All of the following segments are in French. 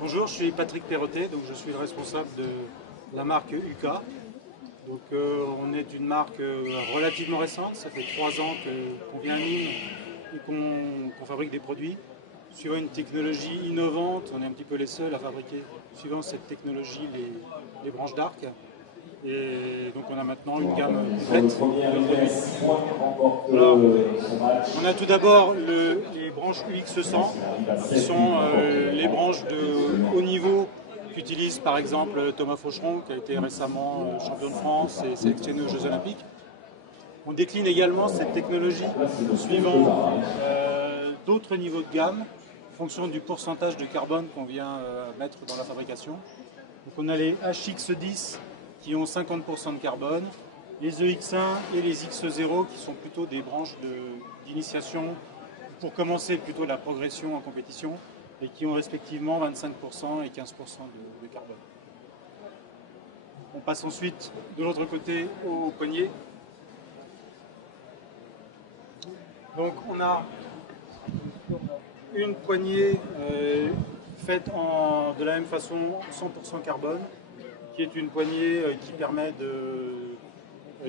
Bonjour, je suis Patrick Perrotet, donc je suis le responsable de la marque UK. Donc, on est une marque relativement récente, ça fait 3 ans qu'on vient à Nîmes et qu'on fabrique des produits. Suivant une technologie innovante, on est un petit peu les seuls à fabriquer, suivant cette technologie, les branches d'arc. Et donc on a maintenant une gamme complète de produits. Alors, on a tout d'abord les branches UX100, qui sont les branches de haut niveau qu'utilise par exemple Thomas Faucheron, qui a été récemment champion de France et sélectionné aux Jeux Olympiques. On décline également cette technologie suivant d'autres niveaux de gamme, en fonction du pourcentage de carbone qu'on vient mettre dans la fabrication. Donc on a les HX10 qui ont 50% de carbone, les EX1 et les X0 qui sont plutôt des branches d'initiation pour commencer plutôt la progression en compétition et qui ont respectivement 25% et 15% de carbone. On passe ensuite de l'autre côté au poignet. Donc on a une poignée faite de la même façon 100% carbone, qui est une poignée qui permet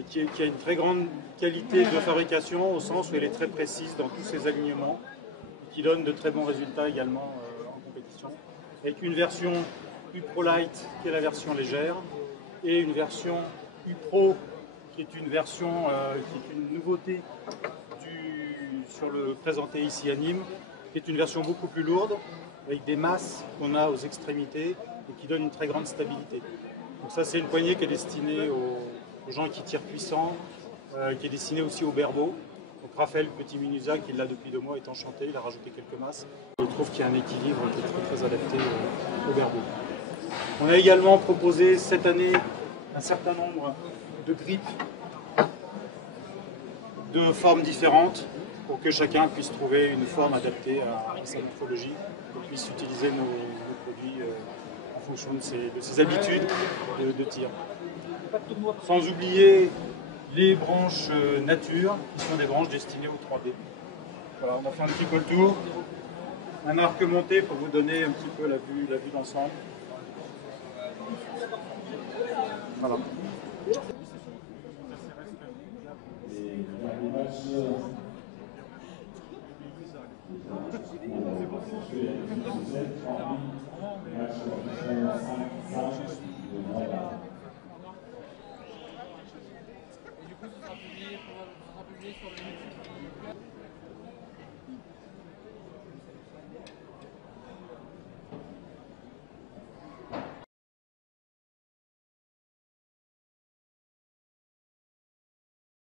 qui a une très grande qualité de fabrication au sens où elle est très précise dans tous ses alignements et qui donne de très bons résultats également en compétition. Avec une version U-Pro Light qui est la version légère et une version U-Pro qui est une version qui est une nouveauté sur le présenté ici à Nîmes, qui est une version beaucoup plus lourde avec des masses qu'on a aux extrémités et qui donne une très grande stabilité. Donc ça c'est une poignée qui est destinée aux gens qui tirent puissant, qui est destinée aussi aux berbeaux. Donc Raphaël Petit-Minusa qui l'a depuis 2 mois est enchanté, il a rajouté quelques masses. Je trouve qu'il y a un équilibre qui est très adapté aux berbeaux. On a également proposé cette année un certain nombre de grippes de formes différentes pour que chacun puisse trouver une forme adaptée à sa morphologie et puisse utiliser nos produits en fonction de ses habitudes de tir. Sans oublier les branches nature, qui sont des branches destinées au 3D. Voilà, on a fait un petit peu le tour. Un arc monté pour vous donner un petit peu la vue d'ensemble. Voilà.